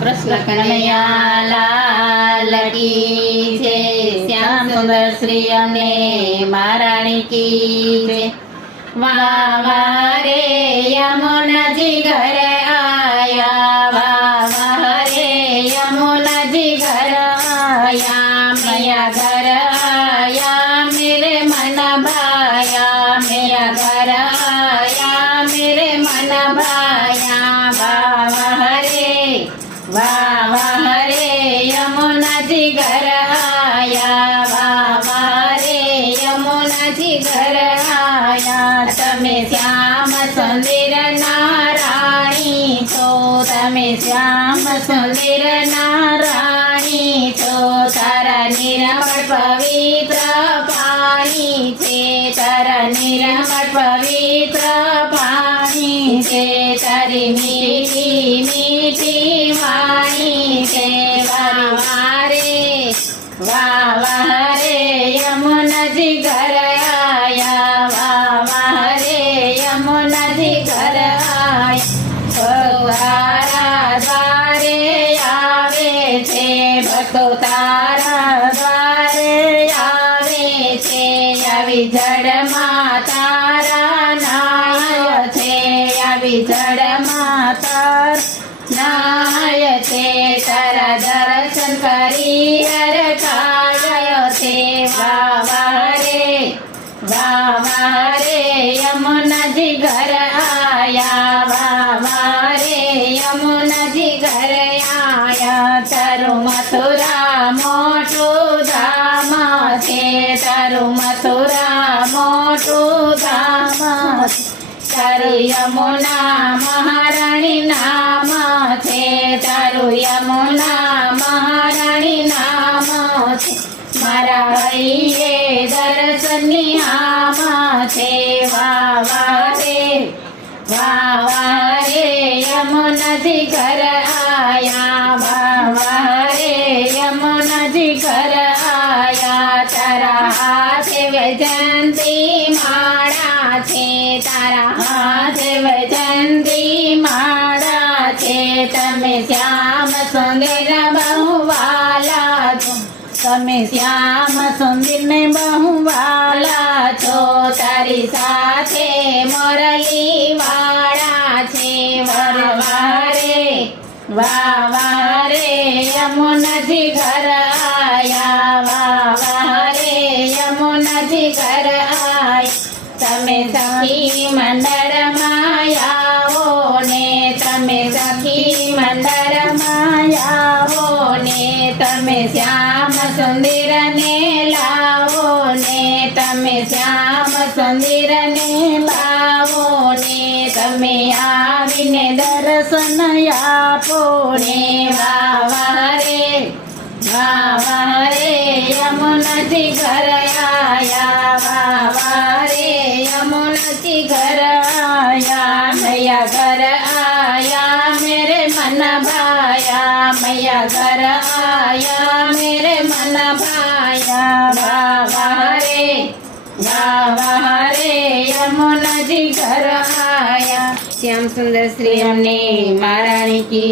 कृष्ण कन्हैया लाल की जय। श्याम सुंदर श्री अने महारानी की जय। वाह वाह रे यमुना जी घर आया, वाह वाह रे यमुना जी घर आया, मैया घर आया मेरे मन भाया, मैया घर आया मेरे मन भाया। वाह वाह रे यमुना जी घर आया, वाह वाह रे यमुना जी घर आया। तमे श्याम सुंदर नारायणी छो, तमे श्याम सुंदर नारायणी छो, तारा निर्मल पवित्र पाणी छे, तारा निर्मल पवित्र पाणी छे, तारी मीठी मीठी वाणी छे। वाह वाह रे यमुना जी घर आया, वाह वाह रे यमुना जी घर आया। तारा द्वारे आवे छे, भक्तो तारा द्वारे आवे छे, આવી જળમાં તારા નાય છે, આવી જળમાં તાર નાય છે, તારા દર્શન કરી હરખાય છે। વાહ વાહ રે यमुना जी घर आया, वाह वाह रे यमुना जी घर आया। तारू मथुरा मोटू धाम छे, तारू मथुरा मोटू धाम छे, तारू यमुना महारानी नाम छे, तारू यमुना महारानी नाम छे। मारा हइये दर्शनी आम छे। वाह वाह रे यमुना जी घर आया, वाह वाह रे यमुना जी घर आया। तारा हाथे वैजंती माळा छे, तारा हाथे वैजंती माळा छे, तमे श्याम सुंदर बहुवाला छो, तमे श्याम सुंदर ने बहुवाला छो, तारी साथे मोरली वाला छे। वाह वाह रे यमुना जी घर आया, वाह वाह रे यमुना जी घर आया। तमे सखी मंडल मायावो ने, तमे सखी मंडल मायावो ने, तमे श्याम सुंदर ने लावो ने, तमे श्याम सुंदर ने लावो ने, तमे आवीने दर्शन आपो ने। वाह वाह रे यमुना जी घर आया, वाह वाह रे यमुना जी घर आया। मैया घर आया मेरे मन भाया, मैया घर आया मेरे मन भाया। वाह वाह रे यमुना जी घर आया। श्याम सुंदर श्री अने महारानी की।